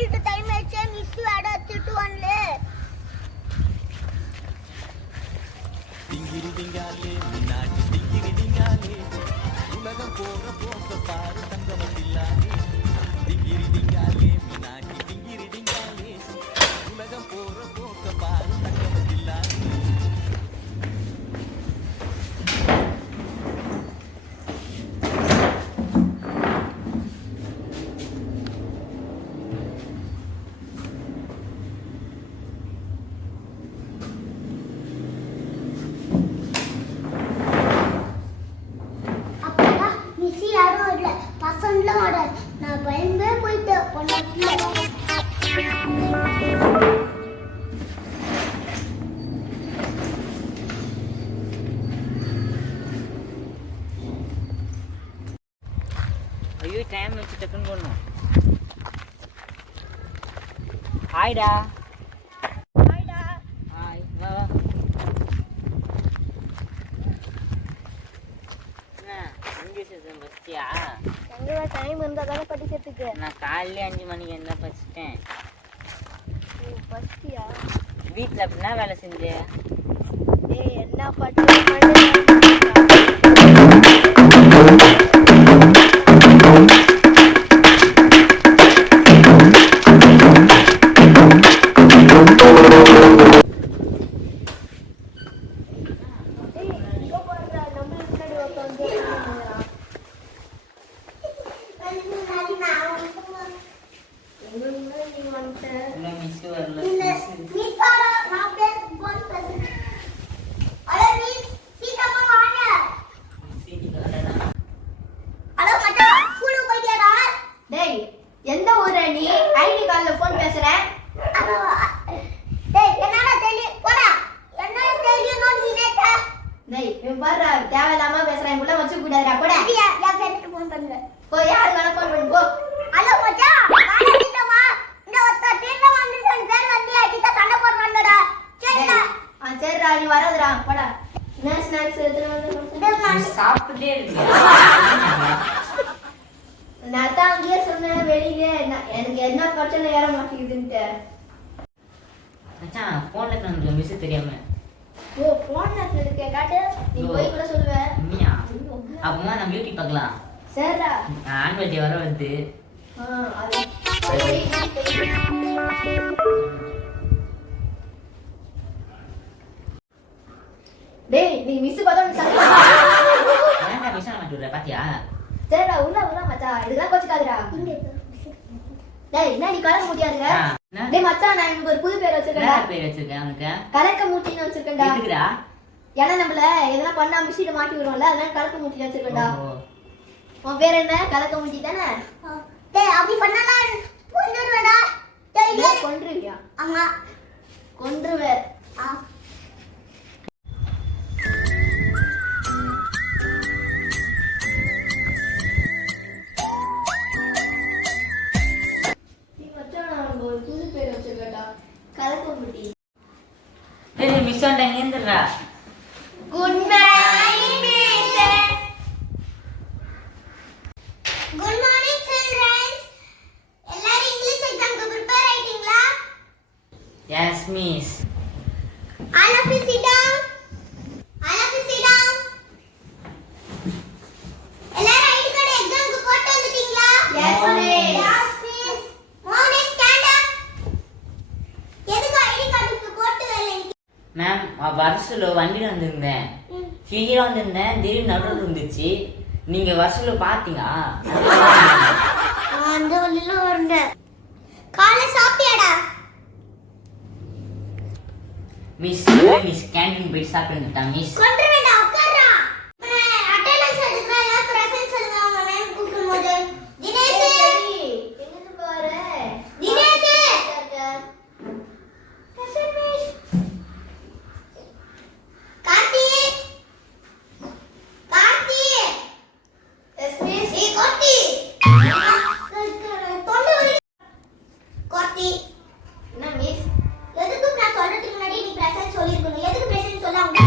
ஸ்கூலுக்கு டைம் ஆயிடுச்சு, மிஸ் வேற திட்டுவாங்களே. டிங்கிரி டிங்காலே மின்னாடி டிங்கிரி டிங்காலே உலகம் போற போக்க பாரு தங்கமட்டில்லாலே டிங்கிரி டிங்காலே மின்னாடி டிங்கிரி டிங்காலே உலகம் போற போக்க பாரு தங்கமட்டில்லாலே. நான் பயந்தே போயிட்டேன். ஐயோ டைம் வச்சு டக்குன்னு போடணும். ஹாய்டா. ஹாய்டா. ஹாய் வா வா. இங்கிலீஷ் எக்ஸாம் படிச்சியா? எங்கடா டைம் இருந்தா தானே படிக்கிறதுக்கு. நான் காலையிலே 5 மணிக்கு என்ன படிச்சிட்டேன். படிச்சியா? வீட்டில் அப்படின்னா வேலை செஞ்சு என்ன படிச்சு தேவையில்லாம பேசுறேன் உள்ள வச்சு கூடாதுடா கூட என் ஃப்ரெண்டுக்கு ஃபோன் பண்ணுங்க. போ யாரு வேணா ஃபோன் பண்ணு போ. ஹலோ மச்சான் நான் கிட்டமா இந்த ஒத்த டீம்ல வந்துட்டேன் பேர் வந்து கிட்ட சண்டை போடுறாங்கடா. சரிடா. சரிடா நீ வரதுடா போடா. என்ன ஸ்நாக்ஸ் எடுத்துட்டு வந்து சாப்பிட்டே இருக்கு. நான் தான் அங்கேயே சொன்னேன் வெளியே எனக்கு என்ன பிரச்சனை ஏற மாட்டேங்குதுன்ட்டு. மச்சான் ஃபோன்ல நம்ம மிஸ் தெரியாம ஓ ஃபோன் இருக்கு காட்டு நீ போய் கூட சொல்லுவ. உண்மையா? அப்பமா நம்ம யூடியூப் பார்க்கலாம். சரிடா. ஆன்வல் டே வர வருது. அது டேய் நீ மிஸ் பார்த்தா நீ சாப்பிடு. ஏன்டா மிஸ் ஆன மாட்டேற பாத்தியா? சரிடா உள்ள மச்சான் இதெல்லாம் கோச்சுக்காதடா. டேய் என்ன நீ கலக்க முடியாதுடா. டேய் மச்சான் நான் எனக்கு ஒரு புது பேர் வச்சிருக்கேன்டா. என்ன பேர் வச்சிருக்கேன் உனக்கு? கலக்க மூட்டின்னு வச்சிருக்கேன்டா. எதுக்குடா? ஏன்னா நம்மள எதனா பண்ணா மிஷின மாட்டி விடுவோம்ல அதனால கலக்க மூட்டி வச்சிருக்கேன்டா. உன் பேர் என்ன? கலக்க மூட்டி தானே? டேய் அப்படி பண்ணானா கொன்றுவேடா. டேய் கொன்றுவியா? ஆமா கொன்றுவே. டேய் மிஸ் ஆண்டங்க எந்திரடா. Good morning miss. Good morning childrens. எல்லாரும் இங்கிலீஷ் எக்ஸாம்க்கு ப்ரிப்பேர் ஆயிட்டீங்களா? Yes miss. All of you sit down. All of you sit down. எல்லாரும் ஐடி கார்டு எக்ஸாம்க்கு போட்டு வந்துட்டீங்களா? Yes miss. Yes miss. மோனே ஸ்டாண்ட் அப். எதுக்கு ஐடி கார்டுக்கு போட்டு வரல? மேம் வருஷத்துல வண்டியில வந்திருந்தேன். கிளியரா வந்திருந்தேன். திடீர்னு நடுவில் இருந்துச்சு. நீங்க வருஷத்துல பாத்தீங்க? அந்த வழியில வரேன். காலை சாப்பிட்டியாடா? மிஸ் கேண்டீன் போய் சாப்பிட்டுட்டா மிஸ். கொன்றுவேடா உட்கார்றா. அட்டெண்டன்ஸ் எடுக்கற எல்லா பிரசன்ட் சொல்லுங்க அவங்க நேம் கூப்பிடும்போது. தினேஷ் எங்க போற? தினேஷ் சொல்லிருக்கணும். எதுக்கு பிரசன்ட் சொல்ல அவங்க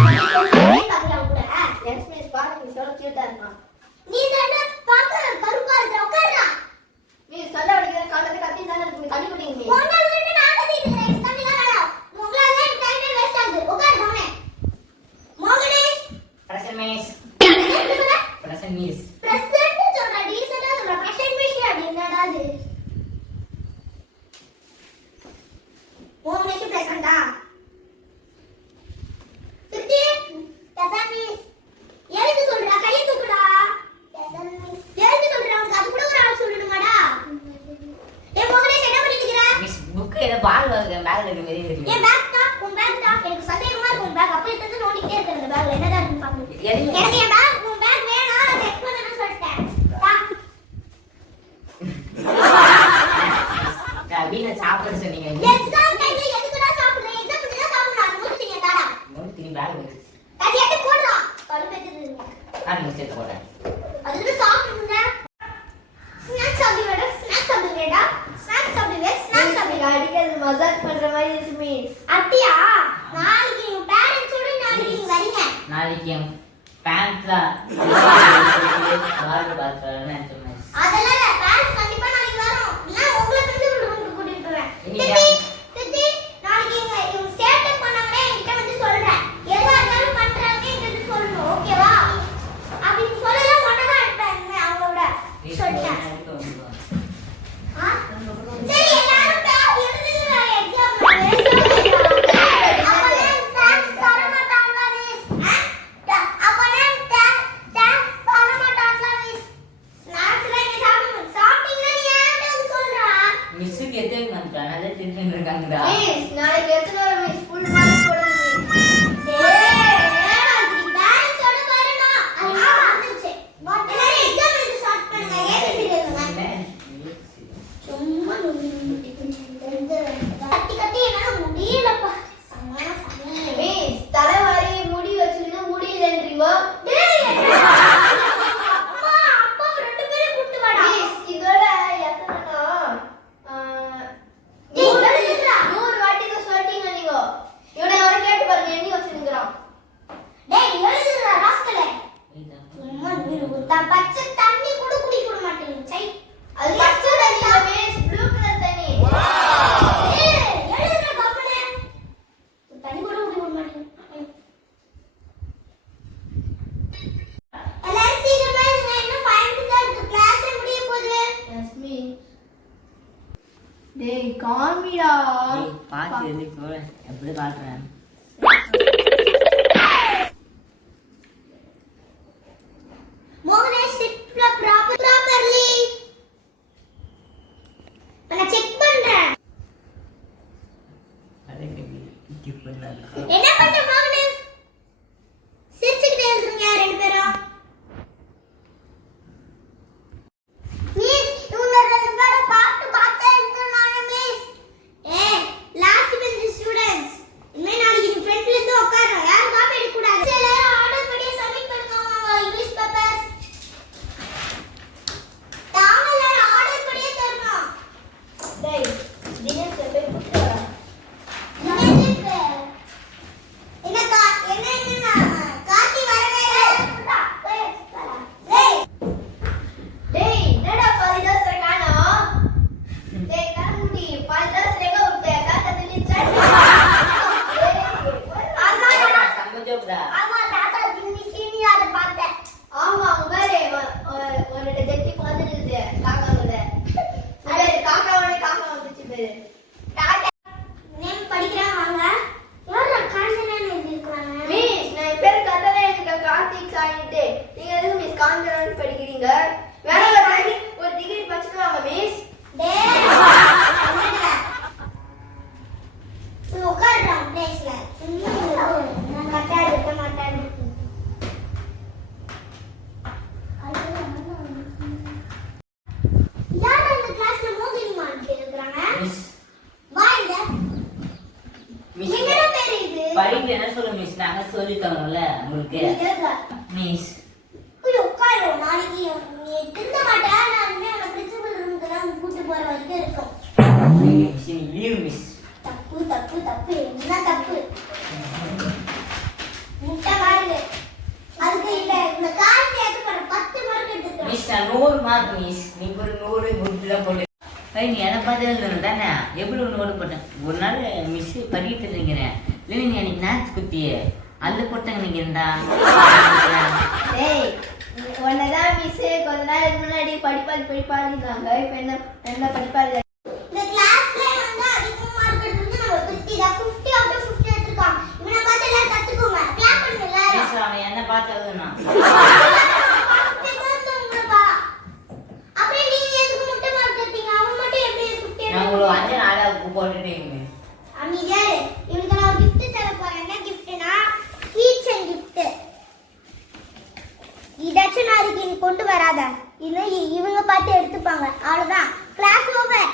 பால் பேக்ல இருக்கு வெளியே இருக்கு. என் பேக் தான், உன் பேக் தான். எனக்கு சந்தேகமா இருக்கு உன் பேக். அப்படி இருந்து நோண்டிட்டே இருக்கேன் இந்த பேக்ல என்னதான் இருக்குன்னு பாக்கணும். எனக்கு என் பேக், உன் பேக் வேணாம். நான் செக் பண்ணணும்னு சொல்லிட்டேன். வீட்டுல சாப்பிட சொன்னீங்க. எக்ஸாம் டைம்ல எதுக்குடா சாப்பிடுறேன்? எக்ஸாம் முடிஞ்சா சாப்பிடுறா. முடிச்சிட்டீங்க தாடா. திரும்பி பேக் வந்து அது எடுத்து போடுறா. கழுவு எடுத்துருங்க. நான் மிஸ்டேக் போட்டேன். அதுக்கு சாப்பிடுங்க. ஸ்நாக்ஸ் சாப்பிடுவேடா. ஸ்நாக்ஸ் சாப்பிடுவேடா. ஸ்நாக்ஸ் சாப்பிடுவே. ஸ்நாக்ஸ் சாப்பிடுவே. அடிக்கிறது மசாஜ் பண்ற மாதிரி இருக்கு மிஸ். அத்தியா நாளைக்கு உங்க பேரண்ட்ஸோட நாளைக்கு நீங்க வரீங்க. நாளைக்கு என் பேண்ட்ல வார்டு பாத்ரூம்ல சொன்னேன். அதெல்லாம் இல்ல. பேரண்ட்ஸ் கண்டிப்பா நாளைக்கு வரோம். இல்ல உங்களை பிரின்சிபல் ரூமுக்கு கூட்டிட்டு போறேன். தித்தி நாளைக்கு இவங்க சேட்டை பண்ணாங்களே என்கிட்ட வந்து சொல்றேன். எதுவா இருந்தாலும் பண்றாங்க என்கிட்ட சொல்லணும். ஓகேவா? அப்படி சொல்லலாம் ஒண்ணதான் இருப்பேன் அவங்களோட சொல்லிட்டேன். சரி எல்லாரும் பேக் எழுதுங்க எக்ஸாம் மிஸ்ஸுக்கு எத்தனை வந்துட்டான் அதை திரும்பி இருக்காங்கடா. மிஸ் நாளைக்கு எத்தனை வர மிஸ் ஃபுல் மார்க் போடுங்க மிஸ் தலைவாரி முடி வச்சிருந்தா முடியலன்றீங்க மிஸ் இதோட எத்தனைனா 100 வாட்டிக்கு சொல்லிட்டீங்க நீங்க இவனை வர கேட்டு பாருங்க எண்ணி வச்சிருக்கிறான் பச்சை தண்ணி கூட குடிக்க மாட்டேங்குது சை அது பச்சை தண்ணி இல்ல மிஸ் ப்ளூ கலர் தண்ணி தண்ணி கூட குடிக்க மாட்டேங்குது எல்லாரும் சீக்கிரமா இருங்க இன்னும் 5 minutes தான் இருக்கு கிளாஸ் முடிய போகுது எஸ் மிஸ் டேய் காமிடா பார்த்து எழுதி போற எப்படி காட்டுறேன். மோகனேஷ் சிட் ப்ராப்பர்லி நான் செக் பண்றேன் என்ன பண்ற மோகனேஷ் சிரிச்சுக்கிட்டே எழுதுறீங்க ரெண்டு பேரும் மிஸ் இவங்க ரெண்டு பேரும் பார்த்து எழுதுறாங்க மிஸ் லாஸ்ட் பெஞ்ச் ஸ்டூடண்ட்ஸ் இனிமே நாளைக்கு இந்த ஃப்ரண்ட்ல இருந்து உட்காருங்க யாரும் காப்பி எடுக்க கூடாது எல்லாரும் ஆர்டர் படி சப்மிட் பண்ணுங்க அவங்க இங்கிலீஷ் பேப்பர்ஸ் தாங்க எல்லாரும் ஆர்டர் படியே தரணும் டேய் டின்னர் போய் கூட்டி வா டேய் என்னடா பாலிதாஸ் காணோம் டேய் காணுடி பாலிதாஸ் ரெங்க உட்பே காட்ட திணிச்சா சம்பஜோப்டா ஆமா உங்களே உன்னோட ஜெட்டி பாத்துட்டு காக்காவோட அதே காக்காவோட காக்கா வந்துச்சு பேரு மிஸ் நான் பேர் கட்டவே எனக்கு கார்த்திக் சாயிட்டு நீங்க எதுக்கு மிஸ் காஞ்சனான்னு படிக்கிறீங்க வேற ஒரு டிகிரி படிச்சுக்கலாமா மிஸ் மிஸ் படிப்பு என்ன சொல்ல மிஸ் நாங்க சொல்லி தரோம்ல உங்களுக்கு மிஸ் நாளைக்கு நீ திருந்த மாட்டேன் நான் இனிமே உன்னை பிரின்சிபல் ரூமுக்கு தான் கூட்டு போற வரைக்கும் இருக்கும் மிஸ் லீவ் மிஸ் தப்பு தப்பு தப்பு என்ன தப்பு முட்டை பாருங்க அதுக்கு இல்ல இந்த கார்த்தி ஏத்து பண்ண 10 மார்க் எடுத்துட்டேன் மிஸ் 100 மார்க் மிஸ் நீங்க ஒரு 100 குட்ல போட்டு நீ என்ன பார்த்து எழுதணும் தானே எப்படி ஒன்று ஓடு போட்டேன் ஒரு நாள் மிஸ் படிக்கிட்டு இருக்கிறேன் இல்லை நீ அன்னைக்கு மேட்ச் குத்தியே அதில் போட்டாங்க நீங்க இருந்தா டேய் உன்னதான் மிஸ் கொஞ்ச நாளுக்கு முன்னாடி படிப்பாளிங்கிறாங்க இப்போ என்ன படிப்பாளி இந்த கிளாஸ்ல வந்து அதிகமா மார்க் எடுத்துட்டு நம்ம 50 out of 50 எடுத்துறோம் இவனை பார்த்து எல்லாரும் கத்துக்கோங்க கிளாப் பண்ணுங்க எல்லாரும் மிஸ் அவன் என்ன பார்த்து எழுதணும் அப்படியே நீங்க எதுக்கு முட்டை மார்க் எடுத்தீங்க அவன் மட்டும் எப்படி 50 நான் உங்களுக்கு 5 நாளாக தப்பு போட்டுட்டீங்க. அமைதியா இரு. இவனுக்கு நான் ஒரு gift தர போறேன். என்ன giftனா கீச்சன் gift. இதாச்சும் நாளைக்கு நீ கொண்டு வராத. இது இவங்க பார்த்து எடுத்துப்பாங்க. அவ்வளவுதான். Class over.